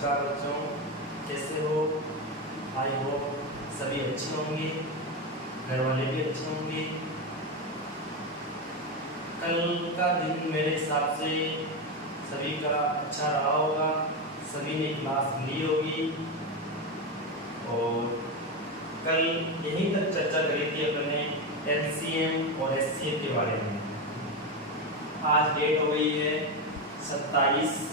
नमस्कार बच्चों, कैसे हो? आई होप सभी अच्छे होंगे, घर वाले भी अच्छे होंगे। कल का दिन मेरे हिसाब से सभी का अच्छा रहा होगा, सभी ने क्लास ली होगी और कल यहीं तक चर्चा करी थी अपने एलसीएम और एचसीएफ के बारे में। आज डेट हो गई है 27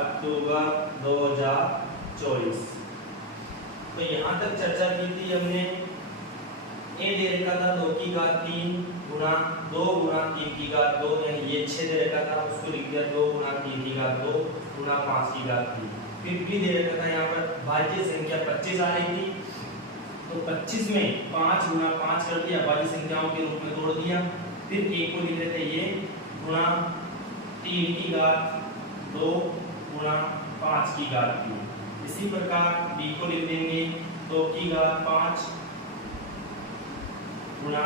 अक्टूबर 2024। तो यहाँ तक चर्चा की थी हमने। ए दे रखा था 2 की घात 3 गुणा 2 गुणा 3 की घात 2, यानी ये 6 दे रखा था, उसको लिख दिया 2 गुणा 3 की घात 2 गुणा 5 की घात 3। फिर भी दे रखा था यहाँ पर भाज्य संख्या 25 आ रही थी, तो 25 में 5 गुणा 5 कर दिया, भाज्य संख्याओं के रूप में तोड़ दिया। फिर एक को लिख देते ये गुणा 3 की घात 2 गुणा 5 की घात 3। इसी प्रकार b को लिख देंगे 2 की घात 5 गुणा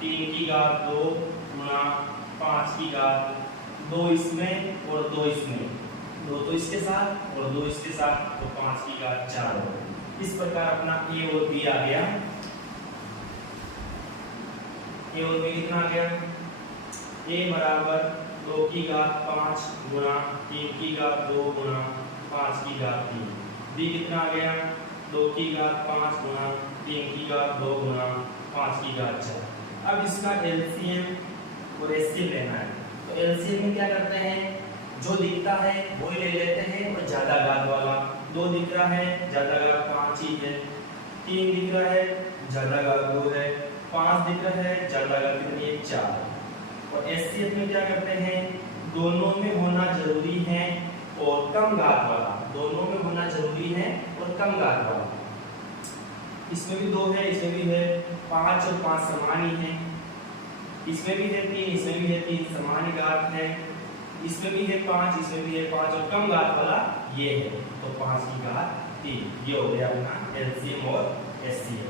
3 की घात 2 गुणा 5 की घात 2 इसमें और 2 इसमें, 2 तो इसके साथ और 2 इसके साथ, तो 5 की घात 4 हो। इस प्रकार अपना a और b आ गया। a और b कितना आ गया? a बराबर 2 की घात 5 गुणा 3 की घात 2 गुणा 5 की घात 3। b कितना आ गया? 2 की घात 5 गुणा 3 की घात 2 गुणा 5 की घात 4। अब इसका एलसीएम और एचसीएफ लेना है। तो एलसीएम में क्या करते हैं, जो दिखता है वही ले लेते हैं और ज्यादा घात वाला। 2 दिख रहा है, ज्यादा घात 5 ही है। 3 दिख रहा है, ज्यादा घात 2 है। 5 दिख रहा है, ज्यादा घात कितनी है? 4। और एचसीएफ में क्या करते हैं, दोनों में होना जरूरी है और कम घात वाला, दोनों में होना जरूरी है और कम घात वाला। इसमें भी 2 है, इसमें भी है, 5 और 5 समान ही है। इसमें भी है 3, इसमें भी है 3, समान घात है। इसमें भी है 5, इसमें भी है 5 और कम घात वाला ये है, तो 5 की घात 3। ये हो गया अपना एलसीएम और एचसीएफ।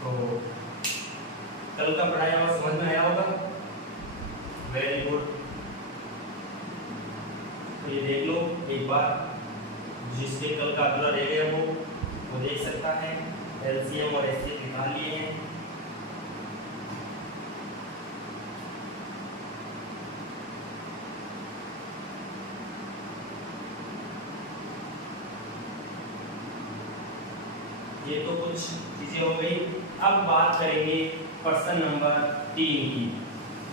तो कल का पढ़ाया और समझ में आया होगा? Very good. तो ये देख लो एक बार, जिसके कल का अधूरा रह गया वो देख सकता है। एलसीएम और एचसीएफ निकाल लिए हैं। ये तो कुछ चीजें हो गई। अब बात करेंगे प्रश्न नंबर 3 की।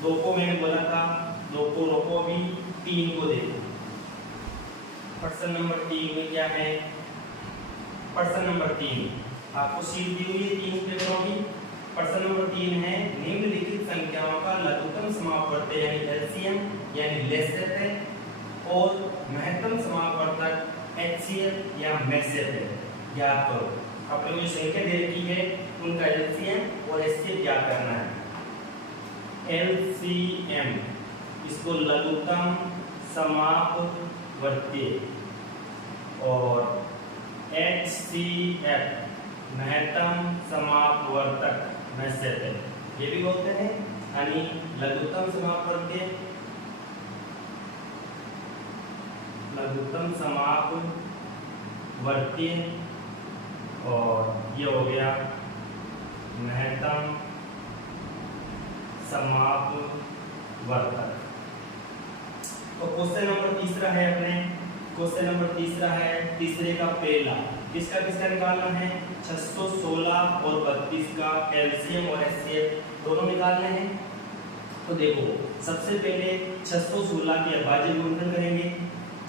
2 को मैंने बोला था, 2 को रोको, अभी 3 को देखो। प्रश्न नंबर 3 में क्या है? प्रश्न नंबर 3 आपको सीट दी हुई है 3 पेपरों की। प्रश्न नंबर 3 है, निम्नलिखित संख्याओं का लघुत्तम समापवर्तक यानी एलसीएम यानी लेसेफ है और महत्तम समापवर्तक एचसीएफ या मैक्सेफ है, ज्ञात करो। अपने को जो संख्या दे रखी है उनका एलसीएम और एचसीएफ ज्ञात करना है। एलसीएम इसको लघुत्तम समापवर्तक और एचसीएफ महत्तम समापवर्तक मैसेज है, ये भी बोलते हैं। यानी लघुत्तम समापवर्तक, लघुत्तम समापवर्तक और ये हो गया महत्तम समापवर्तक। तो क्वेश्चन नंबर तीसरा है अपने, क्वेश्चन नंबर तीसरा है तीसरे का पहला। किसका किसका निकालना है? 616 और 32 का एलसीएम और एचसीएफ दोनों निकालने हैं। तो देखो सबसे पहले 616 की अभाज्य गुणनखंड करेंगे।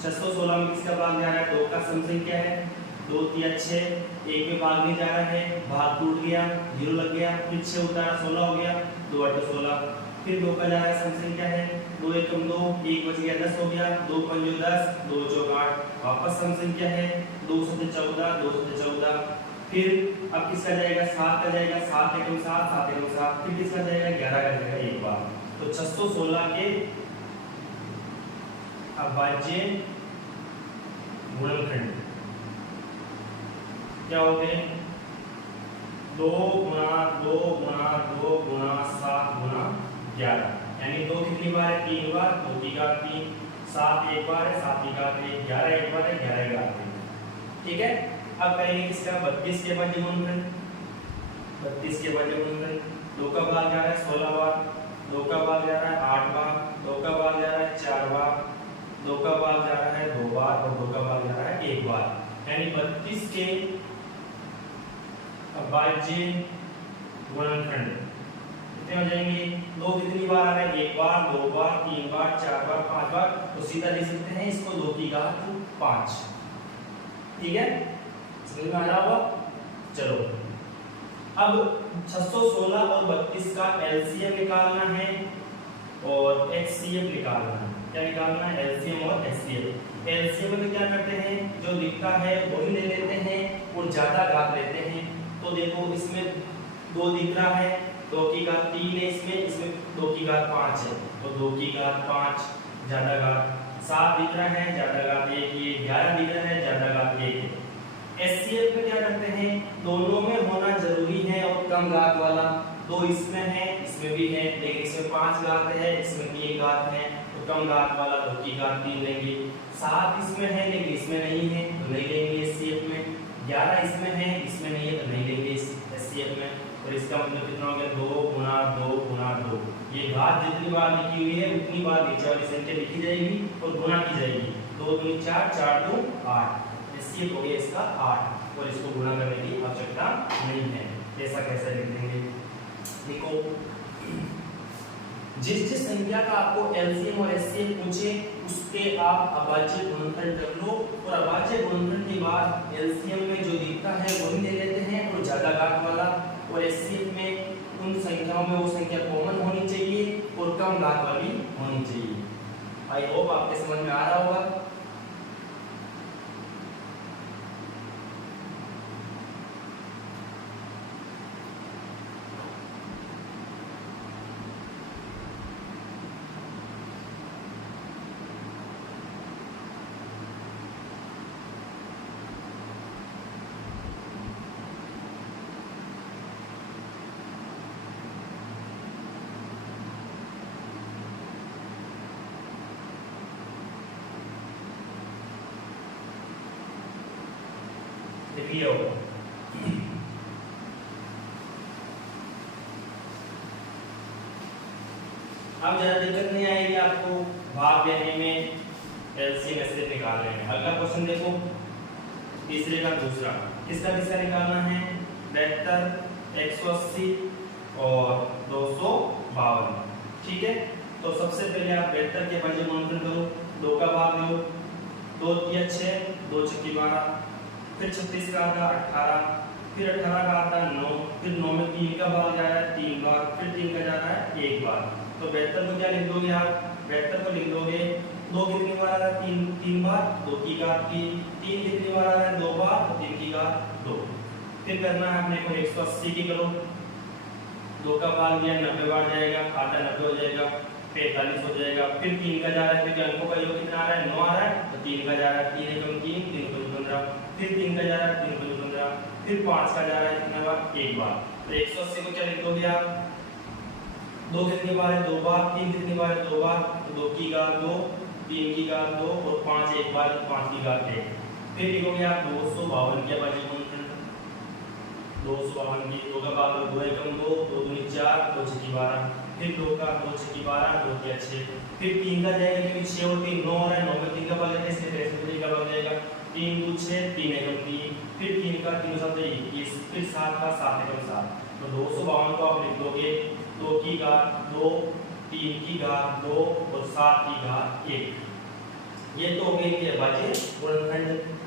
616 में किसका भाग जा रहा है? 2 का सम संख्या है, 2 3 6, 1 में भाग नहीं जा रहा है, भाग टूट गया, 0 लग गया, फिर 6 उतारा 16 हो गया, 2 8 16। फिर 2 का जा रहा है, सम संख्या है, 2 1 2, 1 बच गया 10 हो गया, 2 5 10, 2 4 8, वापस सम संख्या है, 2 7 14, 2 7 14। फिर अब किसका जाएगा? 7 का जाएगा, 7 एकम 7, 7 एकम 7। फिर किसका जाएगा? 11 का जाएगा एक बार। तो 616 के अभाज्य गुणनखंड क्या हो गए? 2 गुणा 2 गुणा 2 गुणा 7 गुणा 11। यानी 2 कितनी बार है, 3 बार, 2 की घात 3, 7 एक बार है, 7 की घात 1, 11 एक बार है, 11 की घात 1। ठीक है, अब करेंगे किसका, 32 के बाद गुणनखंड, 32 के बाद गुणनखंड, 2 का भाग जा रहा है 16 बार, 2 का भाग जा रहा है 8 बार, 2 का भाग जा रहा है 4 बार, 2 का भाग जा रहा है 2 बार और 2 का भाग जा रहा है 1 बार, यानी 32 के अभाज्य गुणनखंड कितने हो जाएंगे, 2 कितनी बार आ रहा है, 1 बार, 2 बार, 3 बार, 4 बार, 5 बार, तो सीधा लिख सकते हैं इसको 2 की घात 5। ठीक है, समझ में आ रहा होगा। चलो अब 616 और 32 का एलसीएम निकालना है और एचसीएफ निकालना है। क्या निकालना है, एलसीएम और एचसीएफ। एलसीएम में क्या करते हैं, जो दिखता है वही ले लेते हैं और ज्यादा घात लेते हैं। तो देखो इसमें 2 दिख रहा है, 2 की घात 3 है, इसमें 2 की घात 5 है, तो 2 की घात 5 ज्यादा घात, 7 दिख रहा है ज्यादा घात 1, ये 11 दिख रहा है ज्यादा घात 1 है। एचसीएफ में क्या करते हैं, दोनों में होना जरूरी है और कम घात वाला, 2 इसमें है इसमें भी है, लेकिन इसमें 5 घात है इसमें 3 घात है, तो कम घात वाला 2 की घात 3 लेंगे। 7 इसमें है लेकिन इसमें नहीं है तो नहीं लेंगे एचसीएफ में, 11 इसमें है इसमें नहीं है तो नहीं लेंगे एचसीएफ में। और इसका मतलब कितना हो गया, 2 गुणा 2 गुणा 2, ये घात जितनी बार लिखी हुई है उतनी बार नीचे वाली संख्या लिखी जाएगी और गुणा की जाएगी, 2 दूनी 4, 4 दूनी 8, एचसीएफ हो गया इसका 8 और इसको गुणा करने की आवश्यकता नहीं है। ऐसा कैसे लिख देंगे, देखो जिस संख्या का आपको एलसीएम और एचसीएफ पूछे उसके आप अभाज्य गुणनखंड कर लो और अभाज्य गुणनखंड के बाद एलसीएम में जो दिखता है वही ले लेते हैं और ज्यादा घात वाला, और एचसीएफ में उन संख्याओं में वो संख्या कॉमन होनी चाहिए और कम घात वाली होनी चाहिए। आई होप आपके समझ में आ रहा होगा। देखिए अब ज्यादा दिक्कत नहीं आएगी आपको भाग देने में, एलसीएम एचसीएफ निकालने में। अगला क्वेश्चन देखो, तीसरे का दूसरा, किसका किसका निकालना है, 72, 180 और 252। ठीक है, तो सबसे पहले आप 72 के अभाज्य गुणनखंड करो, 2 का भाग लो, 2 3 6, 2 6 12, फिर 36 का आता 18, फिर 18 का आता 9, फिर 9 में 3 का भाग जा रहा है 3 बार, फिर 3 का जा रहा है 1 बार। तो 72 को क्या लिख दोगे आप, 72 को लिख दोगे 2 कितनी बार आ रहा है, 3 बार, 2 की घात 3, 3 कितनी बार आ रहा है 2 बार, तो 3 की घात 2। फिर करना है अपने को 180 की करो, 2 का भाग दिया 90 बार जाएगा, आधा 90 हो जाएगा, 45 हो जाएगा। फिर 3 का जा रहा है क्योंकि अंकों का योग कितना आ रहा है 9 आ रहा है, तो 3 का जा रहा है 3 एकम 3, 3 को 15, फिर 3 का जा रहा है 3 को 15, फिर 5 का जा रहा है कितना बार, 1 बार। तो 180 को क्या लिख दोगे आप, 2 कितनी बार है 2 बार, 3 कितनी बार है 2 बार, तो 2 की घात 2, 3 की घात 2 और 5 एक बार, 5 की घात 1। फिर लिखोगे आप 252 के अभाज्य गुणनखंड, 252 की 2 का भाग 2 एकम 2, 2 दूनी 4, 2 6 की 12, फिर 2 का 2 6 की 12, 2 की 6, फिर 3 का जाएगा क्योंकि 6 और 3 9 हो रहा है, 9 में 3 का भाग लेते हैं इसलिए 3 का भाग जाएगा, 3 2 6, 3 एकम 3, फिर 3 का 3 7 21, फिर 7 का 7 एकम 7। तो 252 को आप लिख दोगे 2 की घात 2, 3 की घात 2 और 7 की घात 1। ये तो हो गई कि अभाज्य गुणनखंड।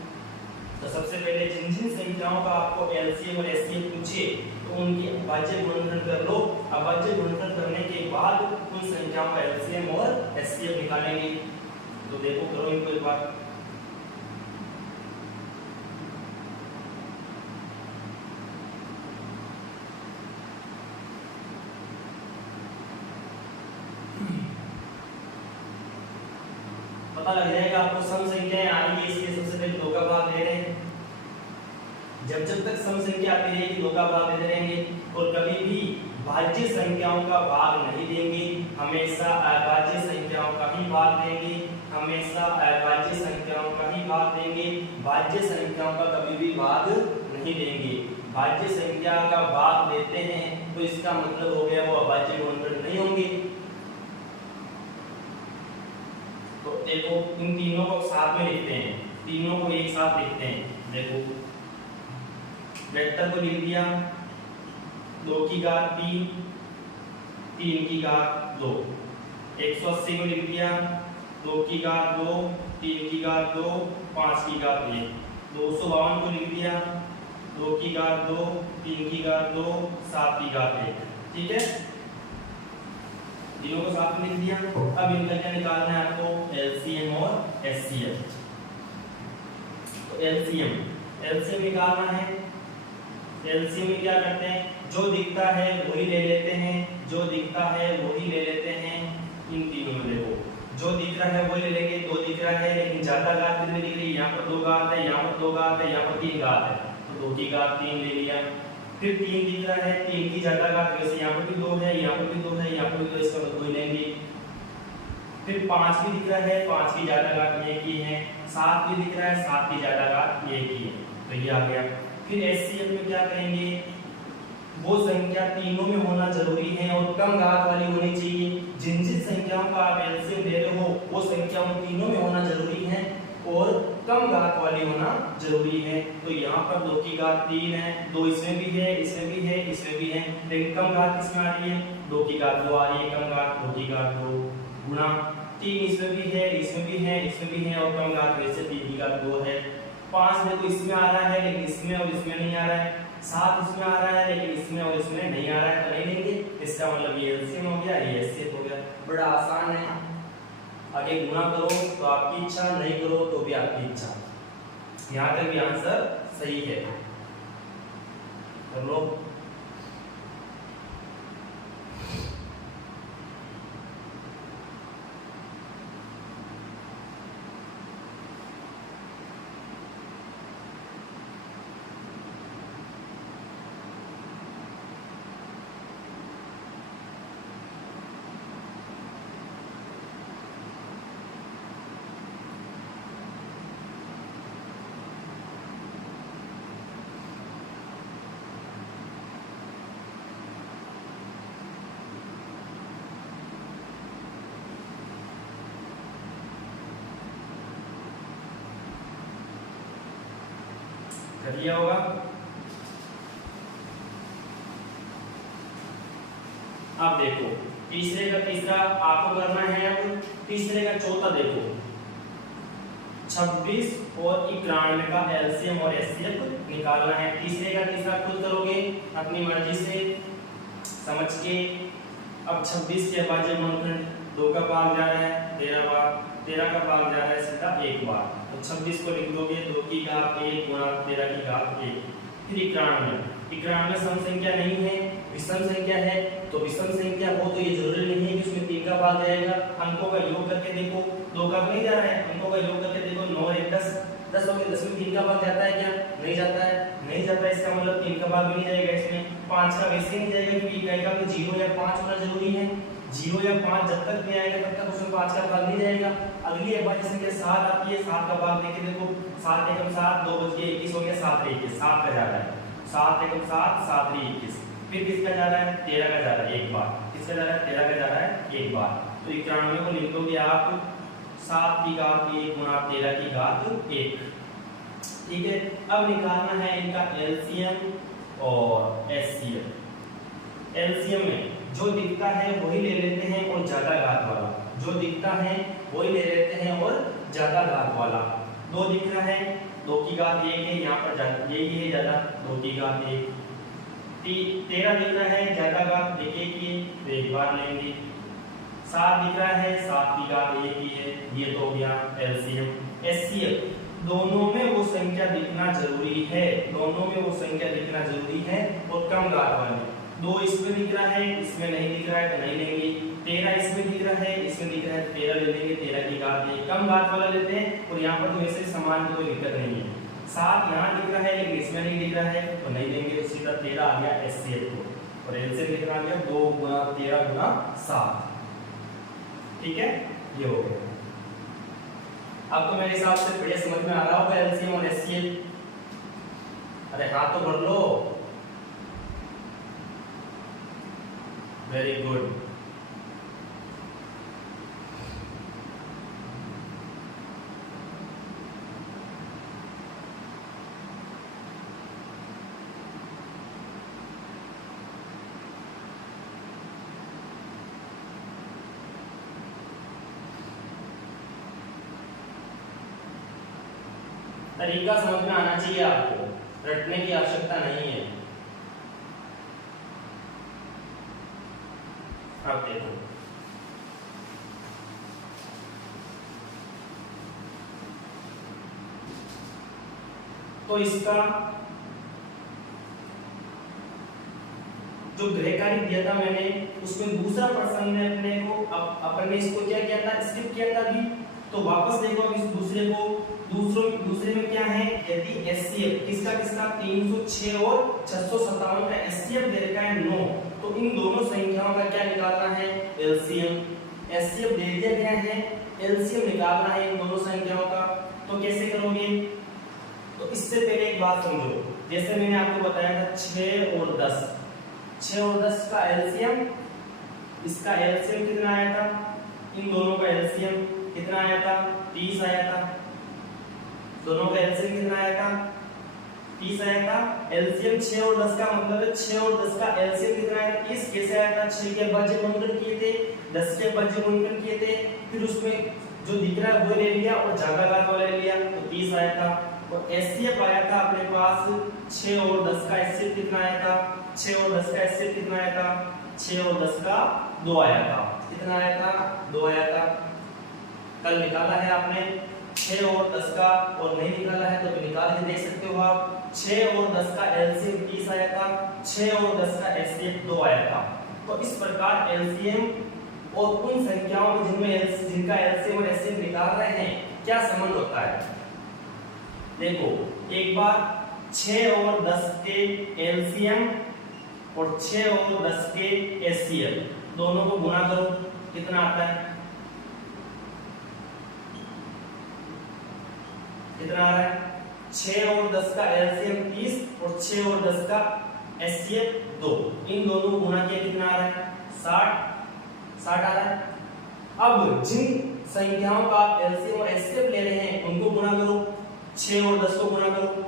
तो सबसे पहले जिन जिन संख्याओं का आपको एलसीएम और एचसीएफ पूछे तो उनकी अभाज्य गुणनखंड कर लो। अभाज्य गुणनखंड करने के बाद उन संख्याओं का एलसीएम और एचसीएफ निकालेंगे। तो देखो करो इनको एक बार। पता लग जाएगा आपको, सम संख्याएं आ रही है इसलिए सबसे पहले 2 का भाग ले रहे हैं। जब जब तक सम संख्या आती रहेगी 2 का भाग देते रहेंगे और कभी भी भाज्य संख्याओं का भाग नहीं देंगे, हमेशा अभाज्य संख्याओं का ही भाग देंगे, हमेशा अभाज्य संख्याओं का ही भाग देंगे, भाज्य संख्याओं का कभी भी भाग नहीं देंगे। भाज्य संख्या का भाग देते हैं तो इसका मतलब हो गया वो अभाज्य गुणनखंड नहीं होंगे। तो देखो इन तीनों को साथ में लिखते हैं, तीनों को एक साथ लिखते हैं। देखो वेक्टर को लिख दिया 2 की घात 3, 3 की घात 2, 180 को लिख दिया 2 की घात 2, 3 की घात 2, 5 की घात 1, 252 को लिख दिया 2 की घात 2, 3 की घात 2, 7 की घात 1। ठीक है, तीनों को साथ में लिख दिया। अब इनका क्या निकालना है आपको, एलसीएम और एचसीएफ। तो एलसीएम निकालना है। एलसीएम में क्या करते हैं, जो दिखता है वही ले लेते हैं, जो दिखता है वही ले लेते हैं। इन तीनों में देखो जो दिख रहा है वही ले लेंगे, 2 दिख रहा है लेकिन ज्यादा घात कितनी दिख रही है, यहाँ पर 2 घात है, यहाँ पर 2 घात है, यहाँ पर 3 घात है, तो 2 की घात 3 ले लिया। फिर 3 दिख रहा है, 3 की ज्यादा घात, वैसे यहाँ पर भी 2 है, यहाँ पर भी 2 है, यहाँ पर भी 2, इसका मतलब 2 लेंगे। फिर 5 भी दिख रहा है, 5 की ज्यादा घात ये की है, 7 भी दिख रहा है, 7 की ज्यादा घात ये की है, तो ये आ गया। फिर एचसीएफ में क्या करेंगे, वो संख्या तीनों में होना जरूरी है और कम घात वाली होनी चाहिए। जिन जिन संख्याओं का आप एलसीएम ले रहे हो वो संख्या उन तीनों में होना जरूरी है और कम घात वाली होना जरूरी है। तो यहाँ पर 2 की घात 3 है, 2 इसमें भी है, इसमें भी है, इसमें भी है, लेकिन कम घात किसमें आ रही है, 2 की घात 2 आ रही है, कम घात 2 की घात 2 गुणा 3 इसमें भी है, इसमें भी है, इसमें भी है और कम घात वैसे 3 की घात 2 है। 5 देखो इसमें आ रहा है लेकिन इसमें और इसमें नहीं आ रहा है, 7 इसमें आ रहा है लेकिन इसमें और इसमें नहीं आ रहा है, तो नहीं लेंगे। इसका मतलब ये एलसीएम हो गया, ये एचसीएफ हो गया। बड़ा आसान है, आगे गुणा करो तो आपकी इच्छा, नहीं करो तो भी आपकी इच्छा। यहाँ तक भी आंसर सही है, कर लो। कर लिया होगा। अब देखो तीसरे का तीसरा आपको करना है, अब तीसरे का चौथा देखो 26 और 91 का एलसीएम और एचसीएफ निकालना है। तीसरे का तीसरा खुद करोगे अपनी मर्जी से समझ के। अब 26 के अभाज्य गुणनखंड 2 का भाग जा रहा है 13 बार, 13 का भाग जा रहा है सीधा 1 बार, तो 26 को लिख दोगे 2 की घात 1 गुणा 13 की घात 1। फिर 91 सम संख्या नहीं है, विषम संख्या है, तो विषम संख्या हो तो ये जरूरी नहीं है कि उसमें 3 का भाग जाएगा। अंकों का योग करके देखो, 2 का नहीं जा रहा है, अंकों का योग करके देखो 9 1 10, 10 हो गया, 10 में 3 का भाग जाता है क्या, नहीं जाता है, नहीं जाता है, इसका मतलब 3 का भाग भी नहीं जाएगा इसमें। 5 का वैसे नहीं जाएगा क्योंकि इकाई का तो 0 या 5 होना जरूरी है, 0 या 5 जब तक नहीं आएगा तब तक उसमें 5 का भाग नहीं जाएगा। अगली अभाज्य संख्या 7 आती है, 7 का भाग देके देखो 7 एकम 7, 2 बच गए 21 हो गया, 7 3 21, 7 का जा रहा है, 7 एकम 7, 7 3 21। फिर किसका जा रहा है, 13 का जा रहा है 1 बार, किसका जा रहा है 13 का जा रहा है 1 बार, तो 91 को लिख दोगे आप 7 की घात 1 गुणा 13 की घात 1। ठीक है, अब निकालना है इनका एलसीएम और एचसीएफ। एलसीएम में जो दिखता है वही ले लेते हैं और ज्यादा घात वाला, जो दिखता है वही ले लेते हैं और ज्यादा घात वाला। 2 दिख रहा है, 2 की घात 1 है, यहाँ पर ये ही है ज्यादा, 2 की घात 1। 13 दिख रहा है, ज्यादा घात देखिए कि तो 1 बार लेंगे। 7 दिख रहा है, 7 की घात 1 ही है, ये तो हो गया एलसीएम। एचसीएफ दोनों में वो संख्या दिखना जरूरी है, दोनों में वो संख्या दिखना जरूरी है और कम घात वाली। 2 इसमें दिख रहा है, इसमें नहीं दिख रहा है तो नहीं लेंगे। 13 इसमें दिख रहा है, इसमें दिख रहा है 13 ले लेंगे, 13 की घात 1 कम घात वाला लेते हैं। और यहाँ पर तो वैसे समान की कोई दिक्कत नहीं है, 7 यहाँ दिख रहा है लेकिन इसमें नहीं दिख रहा है तो नहीं देंगे, तो सीधा 13 आ गया HCF को, और एलसीएम कितना आ गया 2 गुना 13 गुना 7। ठीक है, ये हो गया। अब तो मेरे हिसाब से बढ़िया समझ में आ रहा होगा एलसीएम और एचसीएफ। अरे हाथ तो भर लो, वेरी गुड। तरीका समझ में आना चाहिए आपको, रटने की आवश्यकता नहीं है। अब देखो, तो इसका जो ग्रहकारी दिया था मैंने, उसमें दूसरा पर्सन ने अपने को अपन ने इसको क्या किया था, स्किप किया था अभी। तो वापस देखो इस दूसरे को, दूसरे में क्या है, यदि एचसीएफ किसका 306 और 657 का एचसीएफ दे रखा है 9, तो इन दोनों संख्याओं का क्या निकालना है, एलसीएम। एचसीएफ दे दिया गया है, एलसीएम निकालना है इन दोनों संख्याओं का। तो कैसे करोगे, तो इससे पहले एक बात समझो, जैसे मैंने आपको बताया था 6 और 10 का एलसीएम, इसका एलसीएम कितना आया था, इन दोनों का एलसीएम कितना आया था, 30 आया था। दोनों का एलसीएम कितना आया था, 30 आया था। एलसीएम 6 और 10 का मतलब है 6 और 10 का एलसीएम कितना आया था, 30 कैसे आया था, 6 के बज्य गुणनखंड किए थे, 10 के बज्य गुणनखंड किए थे, फिर उसमें जो दिख रहा है वो ले लिया और भागाकार वाला ले लिया, तो 30 आया था। और एचसीएफ आया था अपने पास 6 और 10 का एचसीएफ कितना आया था, 6 और 10 का एचसीएफ कितना आया था, 6 और 10 का 2 आया था। कितना आया था, 2 आया था। कल निकाला है आपने 6 और 10 का, और नहीं निकाला है तो निकाल के देख सकते हो आप। 6 और 10 का एलसीएम 30 आया था, 6 और 10 का एचसीएफ 2 आया था। तो इस प्रकार एलसीएम और उन संख्याओं में जिनका एलसीएम और एचसीएफ निकाल रहे हैं क्या संबंध होता है। देखो एक बार 6 और 10 के एलसीएम और 6 और 10 के एचसीएफ दोनों को गुणा करो, कितना आता है, कितना आ रहा है, 6 और 10 का एलसीएम 30 और 6 और 10 का एचसीएफ 2, इन दोनों को गुणा किया कितना आ रहा है, 60 आ रहा है। अब जिन संख्याओं का एलसीएम और एचसीएफ ले रहे हैं उनको गुणा करो, 6 और 10 को गुणा करो,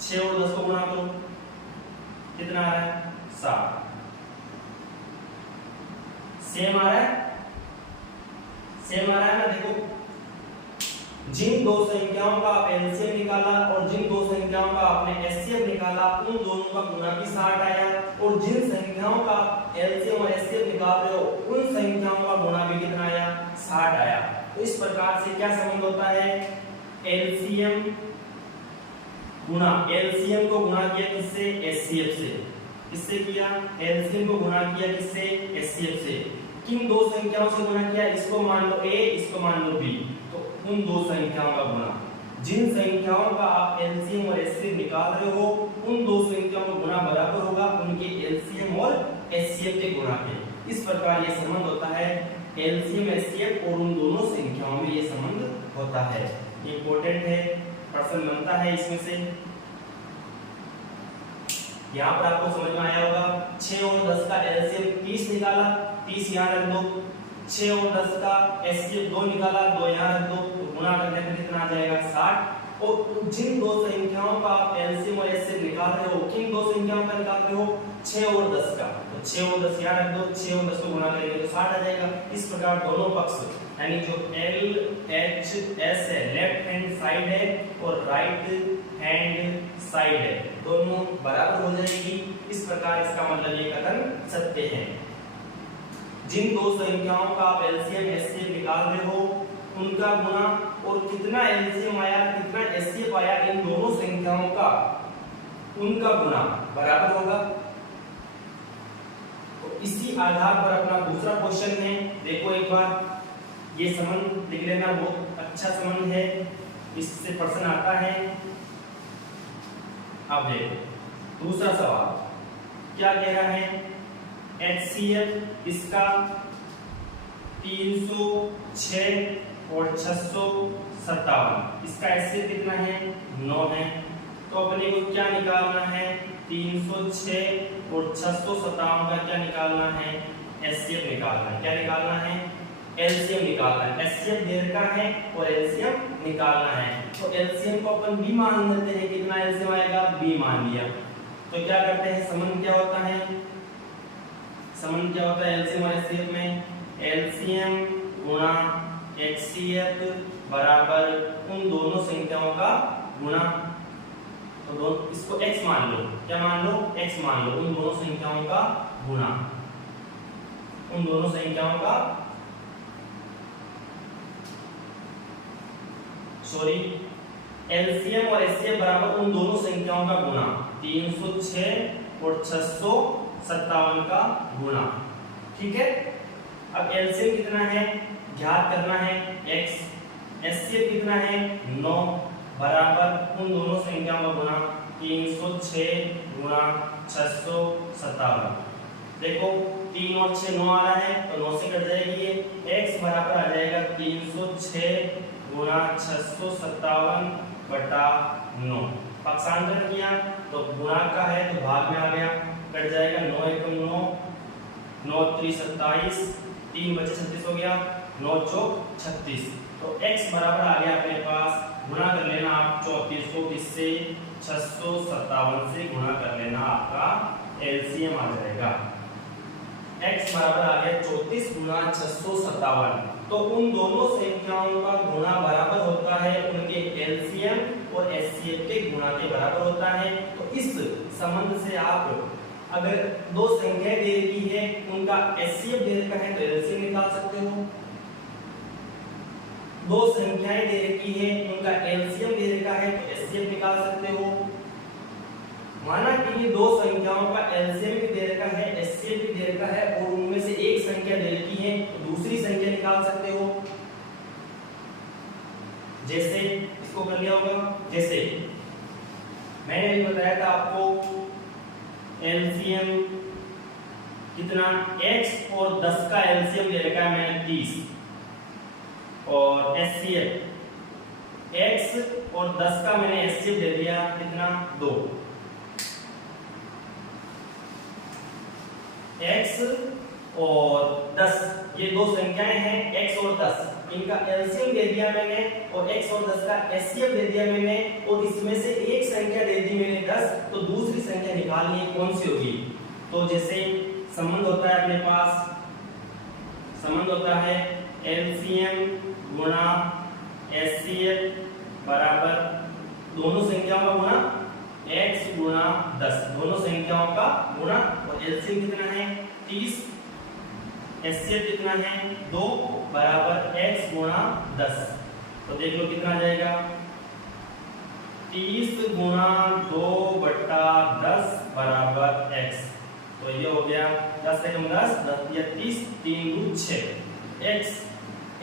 6 और 10 को गुणा करो, कितना आ रहा है, 60। सेम आ रहा है, सेम आ रहा है ना। देखो जिन दो संख्याओं का आप एलसीएम निकाला और जिन दो संख्याओं का आपने एचसीएफ निकाला, उन दोनों का गुणा भी 60 आया, और जिन संख्याओं का एलसीएम और एचसीएफ निकाल रहे हो उन संख्याओं का गुणा भी कितना आया, 60 आया। तो इस प्रकार से क्या संबंध होता है, एलसीएम गुणा, एलसीएम को गुणा किया किससे, एचसीएफ से। किससे किया, एलसीएम को गुणा किया किससे, एचसीएफ से। किन दो संख्याओं से गुणा किया, इसको मान लो ए, इसको मान लो बी, तो उन दो संख्याओं का गुणा। जिन संख्याओं का आप एलसीएम और एचसीएफ निकाल रहे हो उन दो संख्याओं का गुणा बराबर होगा उनके एलसीएम और एचसीएफ के गुणा के। इस प्रकार ये संबंध होता है एलसीएम एचसीएफ और उन दोनों संख्याओं में ये संबंध होता है। इंपॉर्टेंट है, प्रश्न बनता है इसमें से। यहाँ पर आपको समझ में आया होगा, 6 और 10 का एलसीएम 30 निकाला, 30 यहाँ रख दो, 6 और 10 का एचसीएफ 2 निकाला, 2 यहाँ रख दो, तो गुणा करने पर कितना आ जाएगा, 60। और जिन दो संख्याओं का आप एलसीएम और एचसीएफ निकाल रहे हो, किन दो संख्याओं का निकाल रहे हो, 6 और 10 का, तो 6 और 10 यहाँ रख दो, 6 और 10 को गुणा करेंगे तो 60 आ जाएगा। इस प्रकार दोनों पक्ष यानी जो एल एच एस है, लेफ्ट हैंड साइड है और राइट हैंड साइड है, दोनों बराबर हो जाएगी। इस प्रकार इसका मतलब ये कथन सत्य है। जिन दो संख्याओं का आप एलसीएम एचसीएफ निकाल रहे हो उनका गुणा, और कितना एलसीएम आया कितना एचसीएफ आया इन दोनों संख्याओं का, उनका गुणा बराबर होगा। तो इसी आधार पर अपना दूसरा क्वेश्चन है, देखो एक बार ये संबंध लिख लेना, बहुत अच्छा संबंध है, इससे प्रश्न आता है। अब देखो दूसरा सवाल क्या कह रहा है, HCF इसका 306 और 657, इसका HCF कितना है 9 है। तो अपने को क्या निकालना है, 306 और 657 का क्या निकालना है, HCF निकालना है। क्या निकालना है, LCM निकालना है। HCF दे रखा है और LCM निकालना है। तो LCM को अपन B मान लेते हैं, कितना LCM आएगा, B मान लिया। तो क्या करते हैं, संबंध क्या होता है, संबंध क्या होता है LCM और HCF में, LCM गुणा HCF बराबर उन दोनों संख्याओं का गुणा। तो दोनों इसको x मान लो, क्या मान लो, x मान लो, उन दोनों संख्याओं का गुणा, उन दोनों संख्याओं का LCM और HCF बराबर उन दोनों संख्याओं का गुणा, 306 और 657 का गुणा। ठीक है, अब LCM कितना है ज्ञात करना है x, HCF कितना है 9 बराबर उन दोनों संख्याओं का गुणा 306 गुणा 657। देखो 3 और 6 9 आ रहा है तो 9 से कट जाएगी ये, x बराबर आ जाएगा 306 गुणा 657 बटा 9। पक्षांतर किया तो गुणा का है तो भाग में आ गया, कट जाएगा 9 एकम 9, 9 3 27, 3 बचे 36 हो गया, 9 चौक 36। तो x बराबर आ गया अपने पास, गुणा कर लेना आप 34 को किससे, 657 से गुणा कर लेना, आपका LCM आ जाएगा। x बराबर आ गया 34 गुणा 657। तो उन दोनों संख्याओं का गुणा बराबर होता है उनके LCM और HCF के गुणा के बराबर होता है। तो इस संबंध से आप अगर दो संख्याएं दे रखी है उनका HCF दे रखा है तो LCM निकाल सकते हो, दो संख्याएं दे रखी है उनका LCM दे रखा है तो HCF निकाल सकते हो। माना कि ये दो संख्याओं का LCM भी दे रखा है, HCF भी दे रखा है और उनमें से एक संख्या दे रखी है तो दूसरी संख्या निकाल सकते हो। जैसे इसको कर लिया होगा, जैसे मैंने भी बताया था आपको LCM कितना, x और 10 का LCM दे रखा है मैंने 30 और HCF x और 10 का मैंने HCF दे दिया कितना 2। x और 10 ये दो संख्याएं हैं, x और 10 इनका LCM दे दिया मैंने और x और 10 का HCF दे दिया मैंने और इसमें से एक संख्या दे दी मैंने 10, तो दूसरी संख्या निकालनी है कौन सी होगी। तो जैसे संबंध होता है अपने पास, संबंध होता है LCM गुणा HCF बराबर दोनों संख्याओं का गुणा x गुणा 10, दोनों संख्याओं का गुणा और LCM कितना है 30, HCF कितना है 2 बराबर x गुणा 10। तो देख लो कितना आ जाएगा 30 गुणा 2 बटा 10 बराबर x। तो ये हो गया 10 से कम 10, 10 या 30, 3 गुण 6,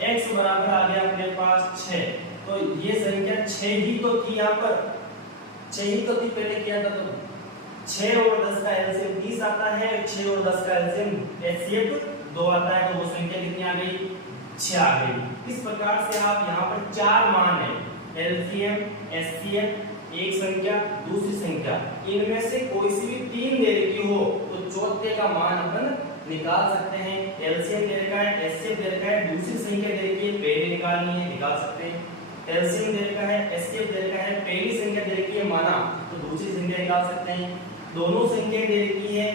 x बराबर आ गया अपने पास 6। तो ये संख्या 6 ही तो थी, यहाँ पर 6 ही तो थी, पहले किया था तो 6 और 10 का LCM 30 आता है, 6 और 10 का LCM HCF 2 आता है, तो वो संख्या कितनी आ गई 6 आ गई। इस प्रकार से आप यहाँ पर चार मान है LCM HCF, एक संख्या दूसरी संख्या, इनमें से कोई सी भी तीन दे रखी हो तो चौथे का मान अपन निकाल सकते हैं। LCM दे रखा है, HCF दे रखा है, दूसरी संख्या दे रखी है पहले निकालनी है, निकाल सकते हैं। LCM दे रखा है, HCF दे रखा है, पहली संख्या दे रखी है माना तो दूसरी संख्या निकाल सकते हैं। दोनों संख्या दे रखी है,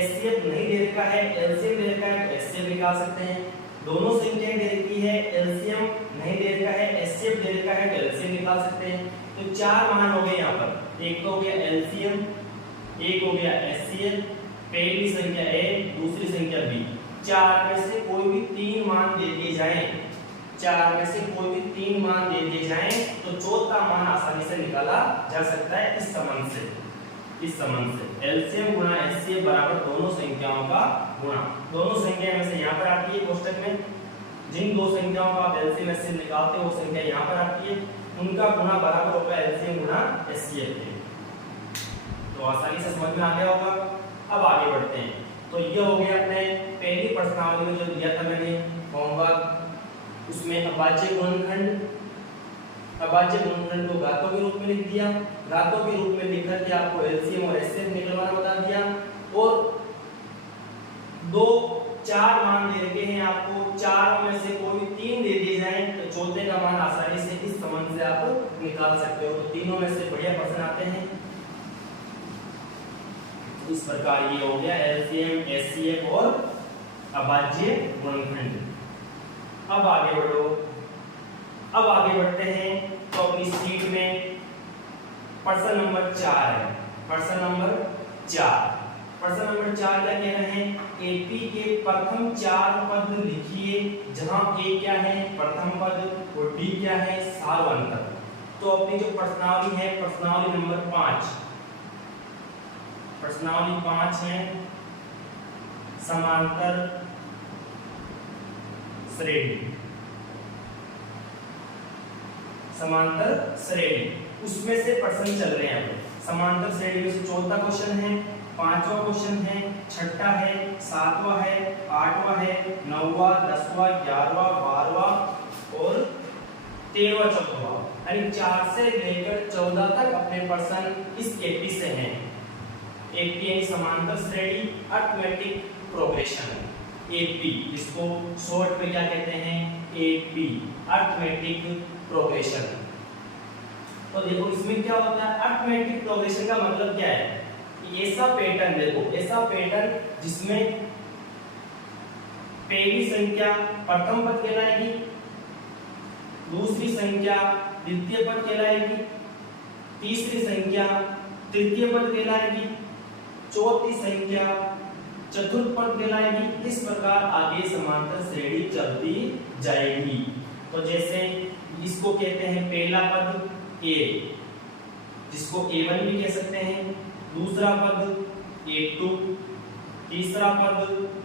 HCF नहीं दे रखा है, LCM दे रखा है तो HCF निकाल सकते हैं। दोनों संख्याएं दे रखी है, LCM नहीं दे रखा है, HCF दे रखा है तो LCM निकाल सकते हैं। तो चार मान हो गए यहाँ पर, एक तो हो गया LCM, एक हो गया HCF, पहली संख्या A, दूसरी संख्या B। चार में से कोई भी तीन मान दे दिए जाएं, चार में से कोई भी तीन मान दे दिए जाएं तो चौथा मान आसानी से निकाला जा सकता है इस संबंध से। इस संबंध से LCM गुणा HCF बराबर दोनों संख्याओं का गुणा, दोनों संख्या में से यहाँ पर आती है कोष्टक में, जिन दो संख्याओं का आप LCM HCF निकालते हो वो संख्या यहाँ पर आती है, उनका गुणा बराबर होगा LCM गुणा HCF के। तो आसानी से समझ में आ गया होगा। अब आगे बढ़ते हैं। तो ये हो गया अपने पहली प्रश्नावली में जो दिया था मैंने होमवर्क, उसमें अभाज्य गुणनखंड को घातों के रूप में लिख दिया। घातों के रूप में लिख करके आपको एलसीएम और एचसीएफ निकलवाना बता दिया और 4 मान दे रखे हैं आपको, 4 में से कोई 3 दे दिए जाए तो चौथे का मान आसानी से इस संबंध से आप निकाल सकते हो। तो तीनों में से बढ़िया प्रश्न आते हैं इस प्रकार। ये हो गया एलसीएम, एचसीएफ और अभाज्य गुणनखंड। अब आगे बढ़ो। अब आगे बढ़ते हैं तो अपनी सीट में प्रश्न नंबर 4 है। प्रश्न नंबर 4 क्या कह रहे हैं? एपी के प्रथम 4 पद लिखिए, जहां ए क्या है? प्रथम पद और डी क्या है? सार्वंतर। तो अपनी जो प्रश्नावली है, प्रश्नावली नंबर 5, प्रश्नावली 5 है समांतर श्रेणी। समांतर श्रेणी उसमें से प्रश्न चल रहे हैं। समांतर श्रेणी में से चौथा क्वेश्चन है, 5वां क्वेश्चन है, 6ठा है, 7वां है, 8वां है, 9वां, 10वां, 11वां, 12वां और 13वां, 14वां, यानी 4 से लेकर 14 तक अपने प्रश्न इस एपी से हैं। एपी यानी समांतर श्रेणी, अरिथमेटिक प्रोग्रेशन। एपी इसको शॉर्ट में क्या कहते हैं? AP, arithmetic progression. तो देखो इसमें क्या होता है? अरिथमेटिक प्रोग्रेशन का मतलब क्या है? ऐसा पैटर्न, देखो ऐसा पैटर्न जिसमें पहली संख्या प्रथम पद कहलाएगी, दूसरी संख्या द्वितीय पद कहलाएगी, तीसरी संख्या तृतीय पद कहलाएगी, चौथी संख्या चतुर्थ पद कहलाएगी। इस प्रकार आगे समांतर श्रेणी चलती जाएगी। तो जैसे इसको कहते हैं पहला पद ए, जिसको A1 भी कह सकते हैं, दूसरा पद A2, तीसरा पद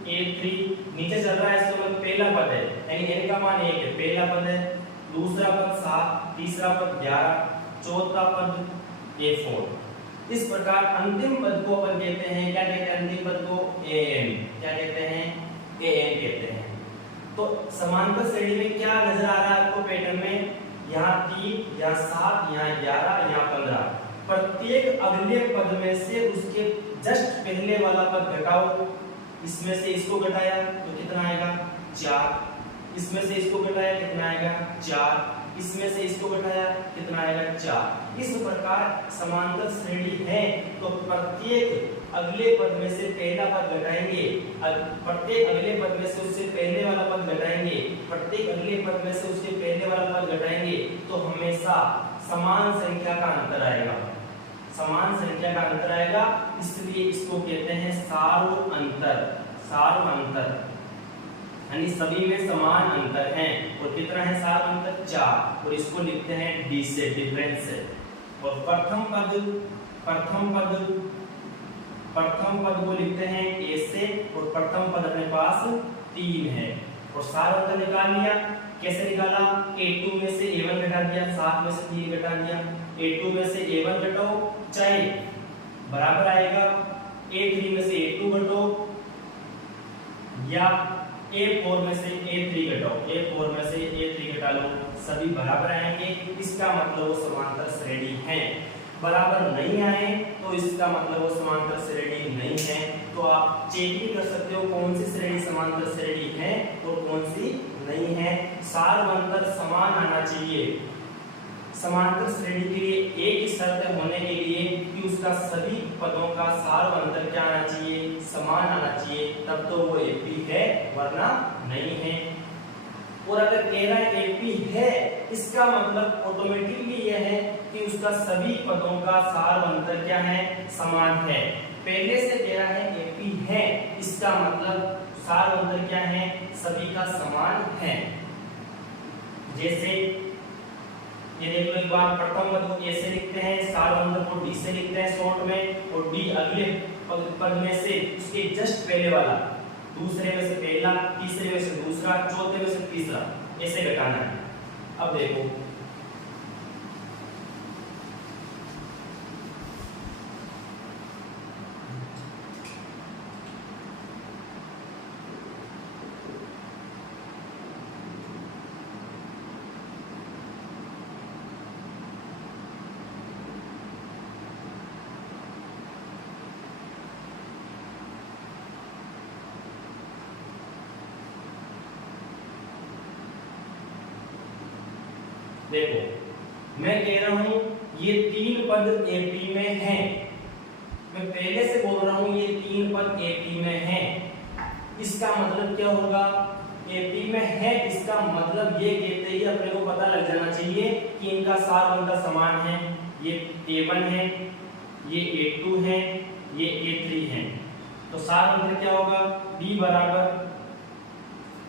A3, नीचे चल रहा है इसका मतलब पहला पद है, यानी n का मान 1 है, पहला पद है, दूसरा पद 7, तीसरा पद 11, चौथा पद A4। इस प्रकार अंतिम पद को अपन कहते हैं, क्या कहते हैं? अंतिम पद को an, क्या कहते हैं? an कहते हैं। तो समांतर श्रेणी में क्या नजर आ रहा है आपको पैटर्न में? यहाँ 3, यहाँ 7, यहाँ 11, यहाँ 15। प्रत्येक अगले पद में से उसके जस्ट पहले वाला पद घटाओ। इसमें से इसको घटाया तो कितना आएगा? 4। इसमें से इसको घटाया कितना आएगा? 4। इसमें से इसको घटाया कितना आएगा? 4। इस प्रकार समांतर श्रेणी है तो प्रत्येक अगले पद में से पहला पद घटाएंगे, प्रत्येक अगले पद में से उससे पहले वाला पद घटाएंगे, प्रत्येक अगले पद में से उसके पहले वाला पद घटाएंगे, तो हमेशा समान संख्या का अंतर आएगा। समान संख्या का अंतर आएगा, इसलिए इसको कहते हैं सार्व अंतर। सार्व अंतर यानी सभी में समान अंतर है। और कितना है सार्व अंतर? 4। और इसको लिखते हैं डी से, डिफरेंस से। और प्रथम पद को लिखते हैं ए से, और प्रथम पद अपने पास 3 है। और सार्व अंतर निकाल लिया। कैसे निकाला? A2 में से A1 घटा दिया, 7 में से 3 घटा दिया। A2 में से A1 घटाओ, चाहे बराबर आएगा। A3 में से A2 घटाओ या A4 में से A3 घटाओ, A4 में से A3 घटा लो, सभी बराबर आएंगे। इसका मतलब वो समांतर श्रेणी है। बराबर नहीं आए तो इसका मतलब वो समांतर श्रेणी नहीं है। तो आप चेक कर सकते हो कौन सी श्रेणी समांतर श्रेणी है और कौन सी नहीं है। सार्व अंतर समान आना चाहिए। समांतर श्रेणी के लिए एक ही शर्त होने के लिए कि उसका सभी पदों का सार्व अंतर क्या आना चाहिए? समान आना चाहिए, तब तो वो एपी है, वरना नहीं है। और अगर कह रहा है एपी है, इसका मतलब ऑटोमेटिकली यह है कि उसका सभी पदों का सार्व अंतर क्या है? समान है। पहले से कह रहा है एपी है, इसका मतलब सार्व अंतर क्या है? सभी का समान है। जैसे ये देख लो एक बार, प्रथम पद को ए से लिखते हैं, सार्व अंतर को डी से लिखते हैं शॉर्ट में, और डी अगले पद में से उसके जस्ट पहले वाला, दूसरे में से पहला, तीसरे में से दूसरा, चौथे में से तीसरा, ऐसे घटाना है। अब देखो देखो मैं कह रहा हूं ये तीन पद एपी में हैं, मैं पहले से बोल रहा हूं ये तीन पद एपी में हैं, इसका मतलब क्या होगा, एपी में है इसका मतलब ये कहते ही अपने को पता लग जाना चाहिए कि इनका सार अंतर समान है, ये A1 है, ये A2 है, ये A3 है, तो सार अंतर क्या होगा, B बराबर